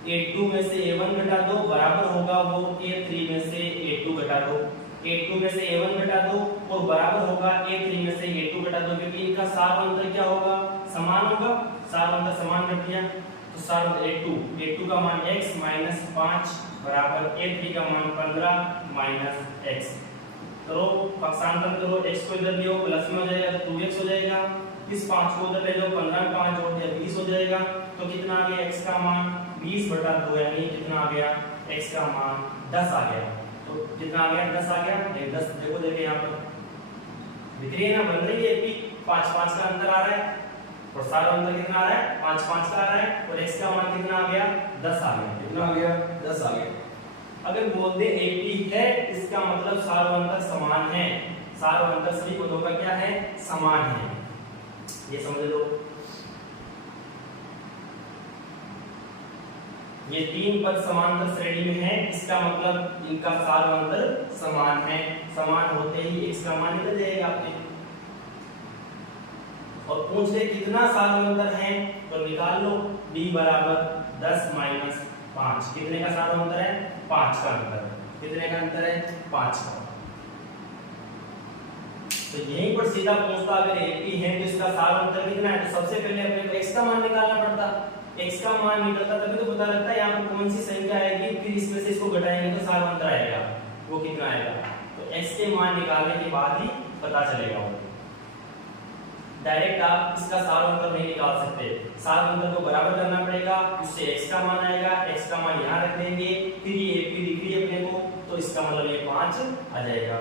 A2 में से A1 घटा दो बराबर होगा वो A3 में से A2 घटा दो, A2 में से A1 घटा दो और बराबर होगा A3 में से A2 घटा दो, क्योंकि इनका सार अंतर क्या होगा, समान होगा, सार अंतर समान कर दिया तो सार अंतर A2 का मान x माइनस 5 बराबर A3 का मान 15 माइनस x, करो पक्षांतर करो, x को इधर ले आओ प्लस में हो जाएगा तो 2x हो जाएगा, इस 5 को उधर ले जाओ 15 में 5 जोड़ दिया 20 हो जाएगा, तो कितना आ गया x का मान 20/2 यानी कितना आ गया x का मान 10 आ गया, तो कितना आ गया 10 आ गया, 10 देखो देखिए यहाँ पर दिख रही है ना, बन रही है एपी, 5 का अंतर आ रहा है और सार अंतर कितना आ रहा है 5 का आ रहा है और x का मान कितना आ गया 10 आ गया, कितना आ गया 10 आ गया। अगर बोल दे एपी है इसका मतलब सार अंतर समान है, सार अंतर सभी पदों का क्या है समान है, ये समझ लो। ये तीन पद समांतर श्रेणी में है, इसका मतलब इनका सार अंतर समान है, समान होते ही x का मान निकल जाएगा आपके, और पूछ ले कितना सार अंतर है तो निकाल लो, d बराबर 10 माइनस 5, कितने का सार अंतर है 5 का अंतर, कितने का अंतर है 5 का, तो यहीं पर सीधा पूछता अगर एपी है तो इसका सार अंतर कितना है, तो सबसे पहले अपने को x का मान निकालना पड़ता, x का मान निकलता तभी तो पता लगता है यहाँ पर कौन सी संख्या आएगी, फिर इसमें से इसको घटाएंगे तो सार अंतर आएगा, वो कितना आएगा, तो x के मान निकालने के बाद ही पता चलेगा वो, डायरेक्ट आप इसका सार अंतर नहीं निकाल सकते, सार अंतर को बराबर करना पड़ेगा, उससे x का मान आएगा, x का मान यहाँ रख देंगे, फिर ये एपी दिख रही है अपने को तो इसका मतलब ये 5 आ जाएगा,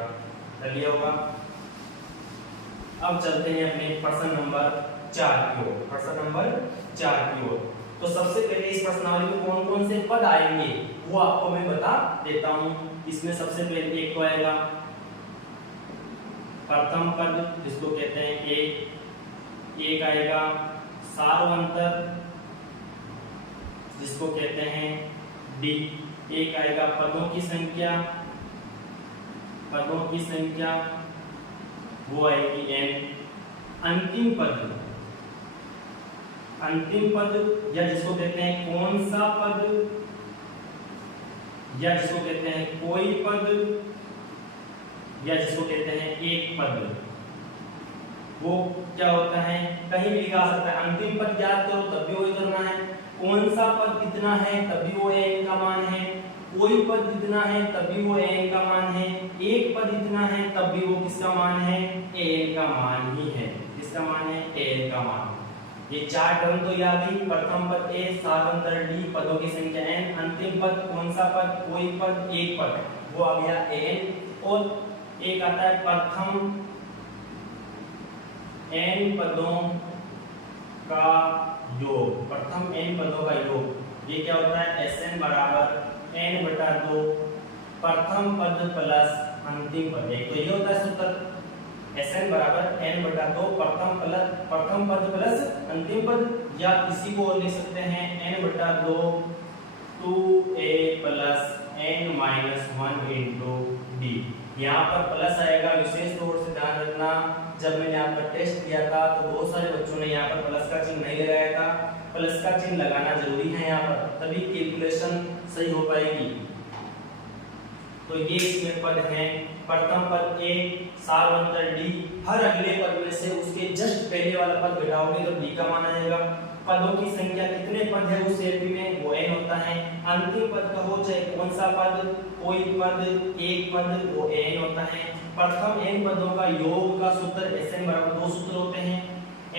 कर लिया होगा। अब चलते हैं अपने प्रश्न नंबर 4 की ओर, प्रश्न नंबर 4 की ओर, तो सबसे पहले इस प्रश्नावली में कौन कौन से पद आएंगे वो आपको मैं बता देता हूं। इसमें सबसे पहले एक तो आएगा प्रथम पद जिसको कहते हैं एक आएगा सार अंतर जिसको कहते हैं डी, एक आएगा पदों की संख्या वो आएगी n, अंतिम पद या जिसको कहते हैं कौन सा पद या जिसको कहते हैं कोई पद या जिसको कहते हैं एक पद, वो क्या होता है कहीं भी लिखा सकता है, अंतिम पद याद करो तब भी वही करना है, कौन सा पद कितना है तब भी वो n का मान है, कोई पद इतना है तब भी वो n का मान है, एक पद इतना है तब भी वो किसका मान है n का मान ही है, किसका मान है n का मान। ये 4 टर्म तो याद ही, प्रथम पद a, सार अंतर d, पदों की संख्या n, अंतिम पद कौन सा पद कोई पद एक पद वो आ गया n, और एक आता है प्रथम n पदों का योग, प्रथम n पदों का योग, ये क्या होता है Sn बराबर n/2 प्रथम पद प्लस अंतिम पद, एक तो ये होता है सूत्र Sn बराबर n/2 प्रथम पद प्लस अंतिम पद, या इसी को लिख सकते हैं n/2 2a plus n-1 into d, यहाँ पर प्लस आएगा, विशेष तौर से ध्यान रखना जब मैंने आपका टेस्ट किया था तो बहुत सारे बच्चों ने यहाँ पर प्लस का चिन्ह नहीं लगाया था, प्लस का चिन्ह लगाना जरूरी है यहाँ पर, तभी कैलकुलेशन सही हो पाएगी। तो ये इसमें पद हैं, प्रथम पद a, सार अंतर d, हर अगले पद में से उसके जस्ट पहले वाला पद घटाओगे तो d का मान आएगा, पदों की संख्या कितने पद है उस एपी में वो n होता है, अंतिम पद का हो चाहे कौन सा पद कोई पद एक पद वो n होता है, प्रथम n पदों का योग का सूत्र Sn बराबर 2 सूत्र होते हैं,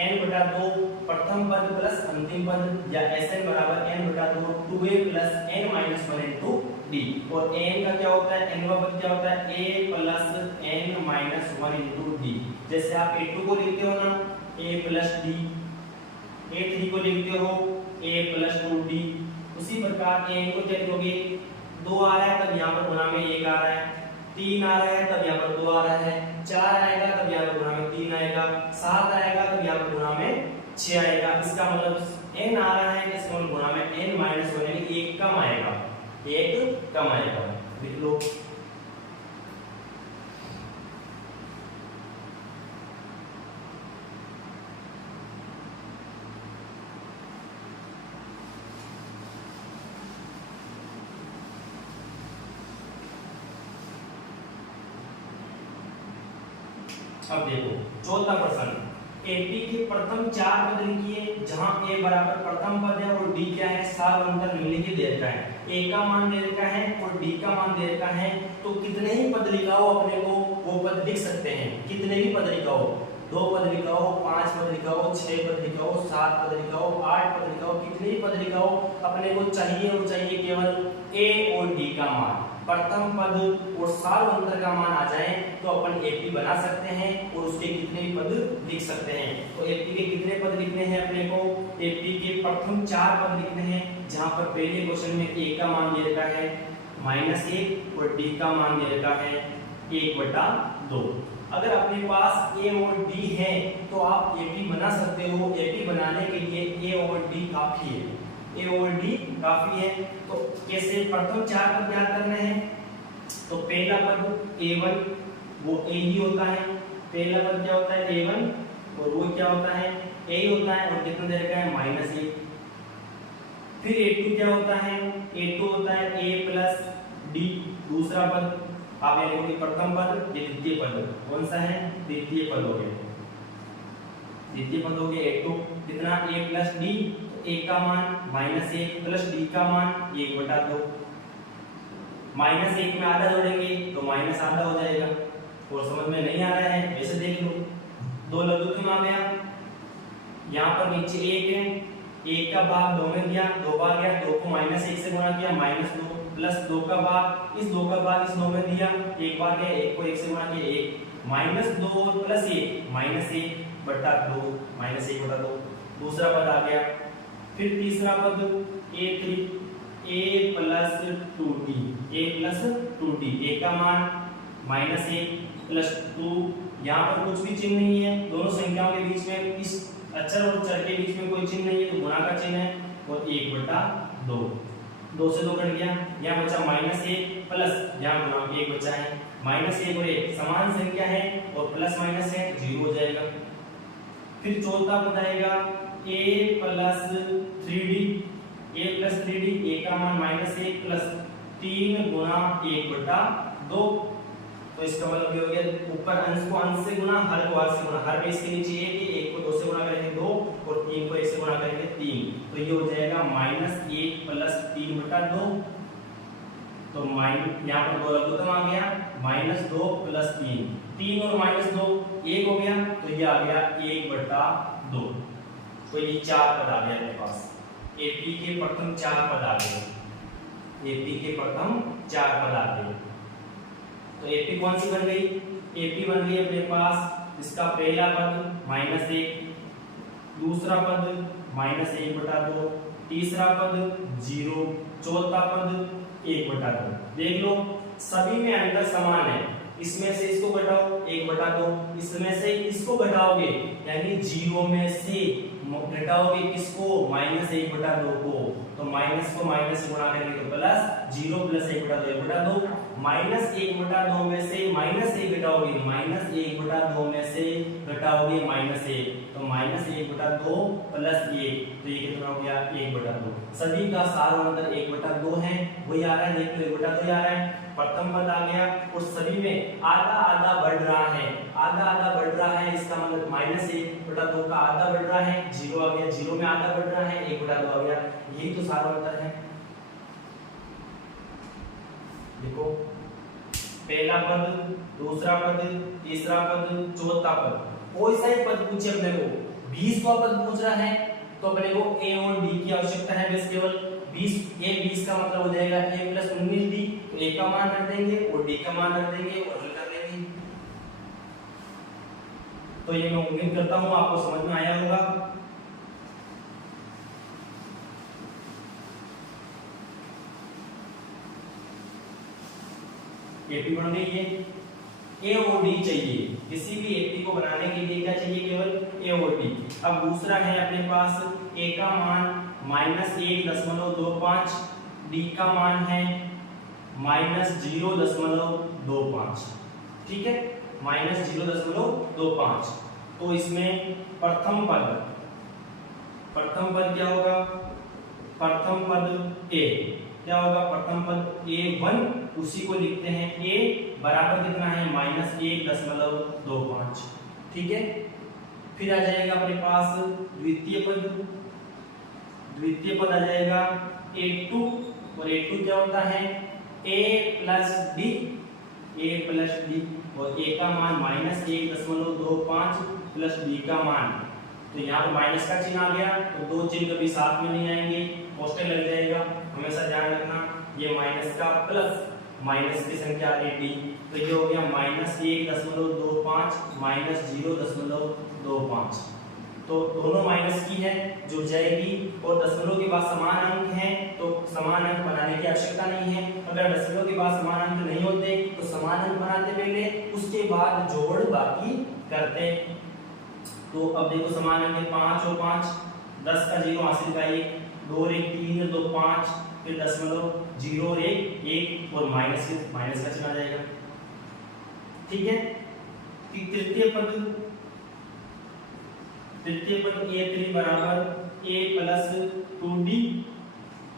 n/2 प्रथम पद प्लस अंतिम पद या Sn बराबर n/2 2a plus n-1 into d, और n का क्या होता है n पद क्या होता है a plus n-1 into d, जैसे आप a2 को लिखते हो ना a प्लस d, a3 को लिखते हो a प्लस 2d, उसी प्रकार n को क्या लिखोगे 2 आ रहा है तब यहाँ पर गुणा में 1 आ रहा है, 3 आ रहा है तब यहाँ पर 2 आ रहा है, 4 आएगा तब यहाँ पर गुणा में 3 आएगा, 7 आएगा तब यहाँ पर गुणा में 6 आएगा। इसका मतलब n आ रहा है, इसका मतलब गुणा में n माइनस 1 यानी 1 कम आएगा, 1 कम आएगा। लिख लो। अब देखो चौथा प्रश्न, एपी के प्रथम 4 पद लिखिए जहां ए बराबर प्रथम पद है और डी क्या है, सार्वंतर निम्नलिखित दे रखा है, ए का मान दे रखा है और डी का मान दे रखा है। तो कितने ही पद लिखाओ अपने को वो पद लिख सकते हैं, कितने भी पद लिखाओ, 2 पद लिखाओ, 5 पद लिखाओ, 6 पद लिखाओ, 7 पद लिखाओ, 8 पद लिखाओ, कितने ही पद लिखाओ, अपने को चाहिए और चाहिए केवल ए और डी का मान, प्रथम पद और सार्वंतर का मान आ जाए तो अपन एपी बना सकते हैं और उसके कितने भी पद लिख सकते हैं। तो एपी के कितने पद लिखने हैं अपने को, एपी के प्रथम 4 पद लिखने हैं जहां पर पहले क्वेश्चन में ए का मान दे रखा है -1 और डी का मान दे रखा है 1/2। अगर अपने पास ए और डी है तो आप एपी बना सकते हो। एपी बनाने के लिए ए और डी काफी है, ए और डी काफी है। तो कैसे, प्रथम 4 पद याद करने हैं। तो पहला पद a1 वो a ही होता है, पहला पद क्या होता है a1 और वो क्या होता है a ही होता है और कितना दे रखा है -1। फिर a2 क्या होता है, a2 होता है a प्लस d, दूसरा पद आप यानी कि प्रथम पद ये द्वितीय पद कौन सा है, द्वितीय पद हो गया, द्वितीय पद हो गया a2 कितना a प्लस d, तो a का मान -1 प्लस d का मान 1/2। -1 में आधा जोड़ेंगे तो -आधा हो जाएगा। और समझ में नहीं आ रहा है वैसे देख लो, 2 लघुत्तम आ गया, यहाँ पर नीचे 1 है, 1 का भाग 2 में दिया, 2 बार गया, 2 को -1 से गुणा किया -2 प्लस 2 का भाग इस 2 का भाग इस 2 में दिया, 1 बार गया, 1 को 1 से गुणा किया 1 -2 प्लस 1 -1/2 -1/2 दूसरा पद आ गया। फिर तीसरा पद a3 a plus 2d, a plus 2d, a का मान -1 प्लस 2, यहाँ पर कुछ भी चिन्ह नहीं है, दोनों संख्याओं के बीच में इस अक्षर और चर के बीच में कोई चिन्ह नहीं है तो गुणा का चिन्ह है और 1/2, 2 से 2 कट गया, यहाँ बचा -1 प्लस यहाँ गुणा 1 बचा है, -1 और 1 समान संख्या है और प्लस माइनस है 0 हो जाएगा। फिर चौथा पद आएगा a प्लस 3d, a का मान -1 प्लस 3 गुणा 1/2। तो इसका मतलब ये हो गया ऊपर अंश को अंश से गुणा, हर को हर से गुणा, हर में इसके नीचे 1 को 2 से गुणा करेंगे 2 और 3 को 1 से गुणा करेंगे 3, तो ये हो जाएगा -1 प्लस 3/2। तो यहाँ पर 2 लघुत्तम आ गया, -2 प्लस 3 और -2 1 हो गया, तो ये आ गया 1/2। तो ये 4 पद आ गया मेरे पास, एपी के प्रथम 4 पद आ गए, एपी के प्रथम 4 पद आ गए। तो एपी कौन सी बन गई, एपी बन गई अपने पास इसका पहला पद -1, दूसरा पद -1/2, तीसरा पद 0, चौथा पद 1/2। देख लो सभी में अंतर समान है, इसमें से इसको घटाओ 1/2, इसमें से इसको घटाओगे यानी 0 में से घटाओगे किसको, -1/2 को, तो माइनस को माइनस से गुणा करेंगे तो प्लस, 0 प्लस 1/2 1/2, -1/2 में से -1 घटाओगे, -1/2 में से घटाओगे -1, तो -1/2 प्लस 1, तो ये कितना हो गया 1/2। सभी का सार्वंतर 1/2 है, वही आ रहा है, देख लो 1/2 आ रहा है। प्रथम पद आ गया और सभी में आधा आधा बढ़ रहा है, आधा आधा बढ़ रहा है, इसका मतलब -1/2 का आधा बढ़ रहा है, 0 आ गया, 0 में आधा बढ़ रहा है, 1/2 आ गया, यही तो सार्वंतर है। देखो पहला पद, दूसरा पद, तीसरा पद, चौथा पद, कोई सा ही पद पूछे अपने को, 20वां पद पूछ रहा है तो अपने को a और d की आवश्यकता है, बस केवल 20 का मतलब हो जाएगा a प्लस 19d, तो a का मान रख देंगे और d का मान रख देंगे और हल कर लेंगे। तो ये मैं उम्मीद करता हूं आपको समझ में आया होगा। एपी बन गई है। ए और डी चाहिए, किसी भी एपी को बनाने के लिए क्या चाहिए, केवल ए और डी। अब दूसरा है अपने पास ए का मान -1.25, डी का मान है -0.25, ठीक है, -0.25। तो इसमें प्रथम पद क्या होगा, प्रथम पद ए क्या होगा, प्रथम पद A1, उसी को लिखते हैं A बराबर कितना है -1.25, ठीक है। फिर आ जाएगा अपने पास द्वितीय पद आ जाएगा A2, और A2 क्या होता है A प्लस डी, और A का मान -1.25 प्लस डी का मान, तो यहाँ पर माइनस का चिन्ह आ गया, तो दो चिन्ह कभी साथ में नहीं आएंगे, पोस्टर लग जाएगा, हमेशा ध्यान रखना। ये माइनस का प्लस माइनस की संख्या आ रही, तो ये हो गया -1.25 -0.25, तो दोनों माइनस की है, जुड़ जाएगी। और दशमलव के बाद समान अंक है, तो समान अंक बनाने की आवश्यकता नहीं है। अगर दशमलव के बाद समान अंक नहीं होते तो समान अंक बनाते पहले, उसके बाद जोड़ बाकी करते। तो अब देखो समान अंक 5 और 5, 10 का 0 हासिल का 1, 2 और 1 3, 2 5, फिर दशमलव 0 और 1 और माइनस का चिन्ह आ जाएगा, ठीक है। तृतीय पद A3 बराबर A प्लस 2D,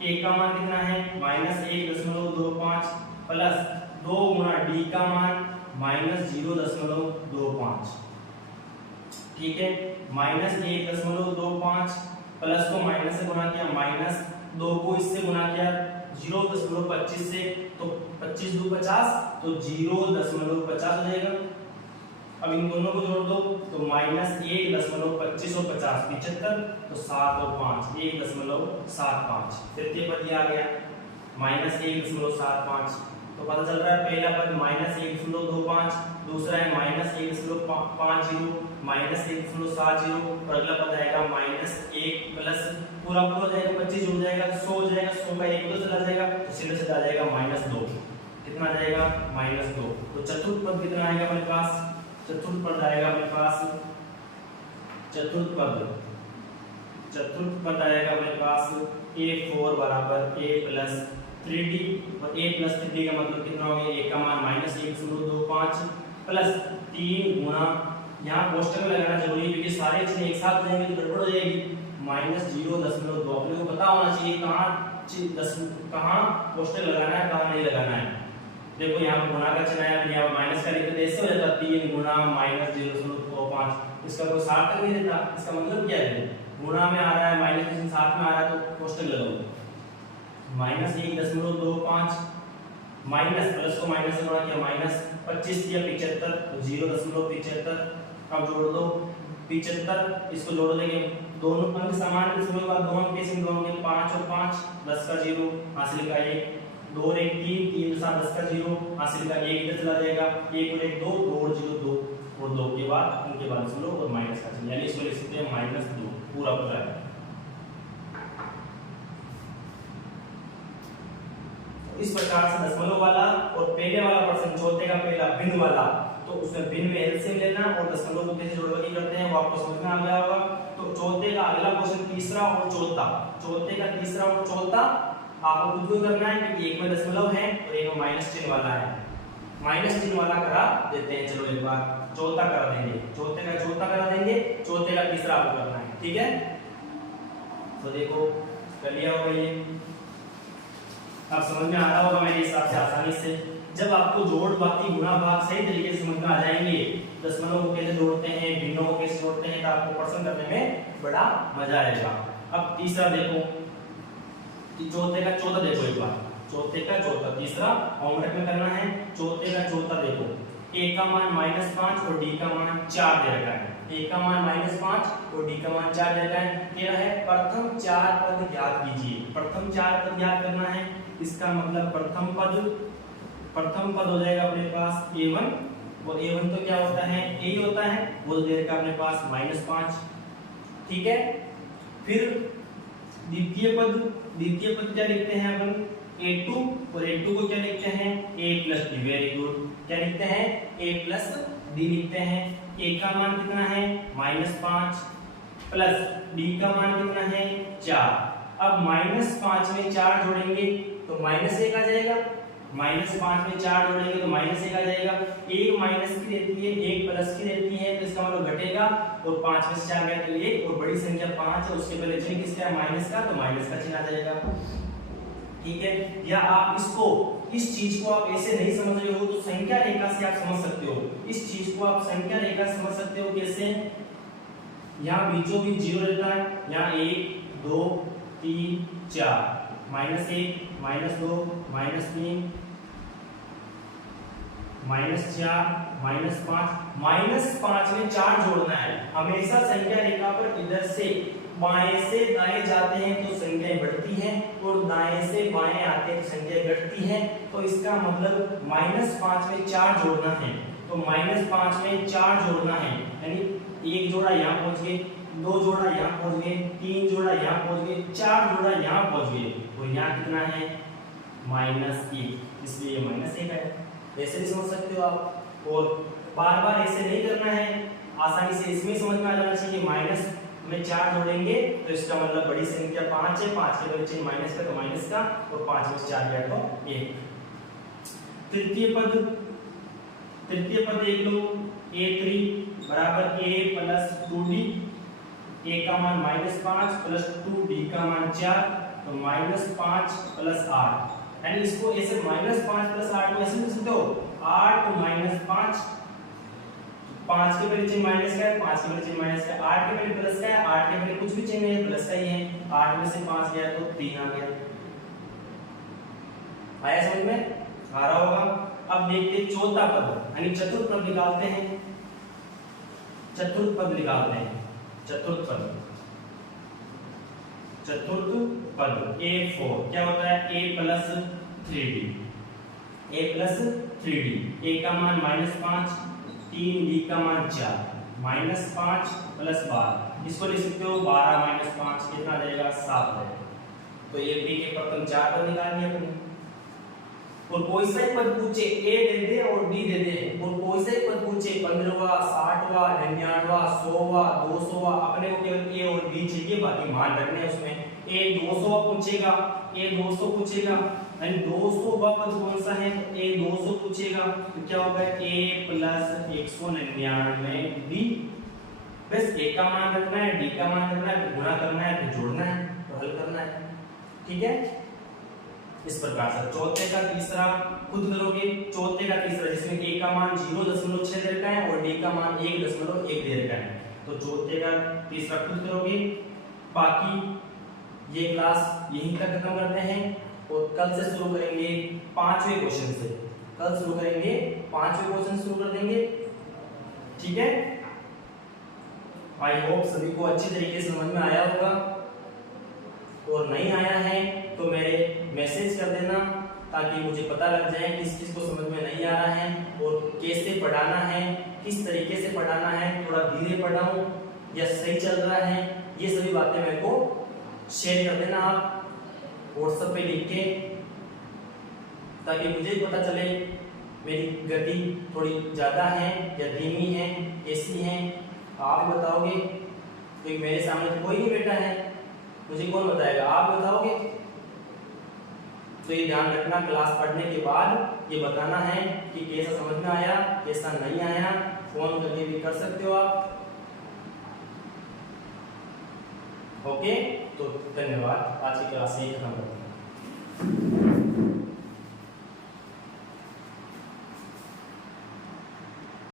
A का मान कितना है -1.25 प्लस 2 गुना D का मान -0.25, ठीक है। -1.25 प्लस को माइनस से गुना किया, -2 को इससे गुना किया 0.25 से, तो 25 2 50, तो 0.50 हो जाएगा। अब इन दोनों को जोड़ दो, तो -1.25 और 50 75, तो 7 और 5 1.75। तृतीय पद आ गया -1.75, तो पता चल रहा है पहला पद -1.25, दूसरा है -1.50, -1.70, और अगला पद आएगा -1 प्लस पूरा हो जाएगा 25 हो जाएगा, 100 हो जाएगा, 100 का 1 उधर चला जाएगा, तो सीधे सीधा आ जाएगा -2। कितना आ जाएगा -2। तो चतुर्थ पद कितना आएगा अपने पास, चतुर्थ पद आएगा अपने पास, चतुर्थ पद आएगा अपने पास A4 बराबर A प्लस 3D, और A प्लस 3D का मतलब कितना हो गया, A का मान -1.25 प्लस 3 गुना, यहाँ कोष्टक में लगाना जरूरी है क्योंकि सारे चीजें एक साथ हो जाएंगे तो गड़बड़ हो जाएगी, -0.2। अपने को पता होना चाहिए कहाँ कोष्टक लगाना है, कहाँ नहीं लगाना है। देखो यहाँ पर गुणा का चिन्ह आया, यहाँ पर माइनस का लिखते ऐसे हो जाता 3 गुना -0.25, इसका कोई सार्थक नहीं देता। इसका मतलब क्या है, गुणा में आ रहा है, माइनस के चिन्ह साथ में आ रहा है, तो कोष्टक लगाओ -1.25 माइनस प्लस को माइनस से गुणा किया, -25 या 75, तो 0.75। अब जोड़ दो 75, इसको जोड़ देंगे, दोनों अंक समान है, उसके बाद दोनों के सिंह दोनों के 5 और 5, 10 का 0 हासिल का 1, 2 और 1 3, 3 7 10 का 0 हासिल का 1 इधर चला जाएगा, 1 और 1 2, 2 और 0 2, और 2 के बाद उनके बाद दशमलव और माइनस का चिन्ह, यानी इसको लिख सकते हैं -2 पूरा पूरा है। इस प्रकार से दशमलव वाला और पहले वाला प्रश्न, चौथे का पहला भिन्न वाला, तो उसमें भिन्न में एलसीएम लेना और दशमलव को कैसे जोड़बाकी करते हैं वो आपको समझ में आ गया होगा। तो चौथे का अगला क्वेश्चन तीसरा और चौथा, चौथे का तीसरा और चौथा आपको खुद को करना है क्योंकि एक में दशमलव है और एक में माइनस चिन्ह वाला है। माइनस चिन्ह वाला करा देते हैं, चलो एक बार चौथा करा देंगे, चौथे का चौथा करा देंगे, चौथे का तीसरा आपको करना है, ठीक है। तो देखो कर लिया होगा ये, अब समझ में आ रहा होगा मेरे हिसाब से आसानी से। जब आपको जोड़ बाकी गुणा भाग सही तरीके से समझ में आ जाएंगे, दशमलव को कैसे जोड़ते हैं, भिन्नों को कैसे जोड़ते हैं, तो आपको प्रश्न करने में बड़ा मजा आएगा। अब तीसरा देखो, चौथे का चौथा देखो एक बार, चौथे का चौथा, तीसरा होमवर्क में करना है। चौथे का चौथा देखो, a का मान -5 और d का मान 4 दे रखा है, a का मान -5 और d का मान 4 दे रखा है। तेरा है प्रथम 4 पद ज्ञात कीजिए, प्रथम 4 पद ज्ञात करना है। इसका मतलब प्रथम पद हो जाएगा अपने पास a1, और a1 तो क्या होता है, a ही होता है, वो दे रखा अपने पास -5, ठीक है। फिर द्वितीय पद क्या लिखते हैं अपन, a2 और a2 को क्या लिखते हैं a plus D. Very good, क्या लिखते हैं a प्लस डी लिखते हैं। a का मान कितना है -5 प्लस d का मान कितना है 4। अब -5 में 4 जोड़ेंगे तो -1 आ जाएगा, -5 में 4 जोड़ेंगे तो -1 आ जाएगा। एक माइनस की रहती है, एक प्लस की रहती है, तो इसका मतलब घटेगा और 5 में से 4 गया तो 1 और बड़ी संख्या 5 है, उसके पहले चिन्ह किसका है माइनस का, तो माइनस का चिन्ह आ जाएगा। ठीक है, या आप इसको इस चीज को आप ऐसे नहीं समझ रहे हो तो संख्या रेखा से आप समझ सकते हो। इस चीज को आप संख्या रेखा से समझ सकते हो कैसे, यहाँ बीचों बीच 0 रहता है, यहाँ 1 2 3 4 -1 -2 -3 -4 -5 में 4 जोड़ना है। हमेशा संख्या रेखा पर इधर से बाएं से दाएं जाते हैं तो संख्याएं बढ़ती हैं और दाएं से बाएं आते हैं तो संख्याएं घटती हैं। तो इसका मतलब -5 में 4 जोड़ना है, तो -5 में 4 जोड़ना है, यानी एक जोड़ा यहाँ पहुंच गए, 2 जोड़ा यहाँ पहुंच गए, 3 जोड़ा यहाँ पहुंच गए, 4 जोड़ा यहाँ पहुंच गए, तो यहाँ कितना है -1, इसलिए ये -1 है। ऐसे भी समझ सकते हो आप, और बार बार ऐसे नहीं करना है, आसानी से इसमें समझ में आ जाना चाहिए। माइनस में 4 जोड़ेंगे तो इसका मतलब बड़ी संख्या 5 है, 5 के बच्चे माइनस का तो माइनस का, और 5 में से 4 गया तो 1। तृतीय पद देख लो, a3 बराबर a प्लस 2d, a का मान -5 प्लस 2d का मान 4, तो -5 प्लस 8, यानी इसको ऐसे -5 प्लस 8 को ऐसे लिख सकते हो, 8 तो -5, 5 के पहले चिन्ह माइनस का है, 5 के पहले चिन्ह माइनस का है, 8 के पहले प्लस का है, 8 के पहले कुछ भी चिन्ह है प्लस का ही है, 8 में से 5 गया तो 3 आ गया। आया समझ में, आ रहा होगा। अब देखते हैं चौथा पद, यानी चतुर्थ पद निकालते हैं। चतुर्थ पद a4 क्या होता है, a प्लस 3d, a का मान -5, 3d का मान 4, -5 प्लस 12, इसको लिख सकते हो 12 - 5 कितना आ जाएगा 7 है। तो ये b के प्रथम 4 पद निकाल दिए अपने। और कोई सा पद पूछे a दे दे और d दे दे, और कोई सा पद पूछे 15वां 60वां 99वां 100वां 200वां, अपने को केवल a और b चाहिए, बाकी मान रखने उसमें। a 200 पूछेगा, यानी 200वां पद कौन सा है, तो a 200 पूछेगा तो क्या होगा a प्लस 199d, बस a का मान रखना है, d का मान रखना है, गुणा करना है, फिर जोड़ना है, तो हल करना है। ठीक है, इस प्रकार से चौथे का तीसरा खुद करोगे, चौथे का तीसरा जिसमें a का मान 0.6 दे रखा है और d का मान 1.1 दे रखा है, तो चौथे का तीसरा खुद करोगे। बाकी ये क्लास यहीं तक खत्म करते हैं और कल से शुरू करेंगे 5वें क्वेश्चन से। कल शुरू करेंगे 5वें क्वेश्चन शुरू कर देंगे। ठीक है, आई होप सभी को अच्छी तरीके से समझ में आया होगा, और नहीं आया है तो मेरे मैसेज कर देना ताकि मुझे पता लग जाए किस चीज को समझ में नहीं आ रहा है और कैसे पढ़ाना है, किस तरीके से पढ़ाना है, थोड़ा धीरे पढ़ाऊं या सही चल रहा है, ये सभी बातें मेरे को शेयर कर देना आप व्हाट्सएप पे लिख के, ताकि मुझे पता चले मेरी गति थोड़ी ज्यादा है या धीमी है, कैसी है। आप बताओगे, क्योंकि मेरे सामने कोई नहीं बैठा है, मुझे कौन बताएगा, आप बताओगे। तो ये ध्यान रखना, क्लास पढ़ने के बाद ये बताना है कि कैसा समझ में आया, कैसा नहीं आया। फोन करके भी कर सकते हो आप। ओके, तो धन्यवाद, आज की क्लास यही खत्म करते हैं।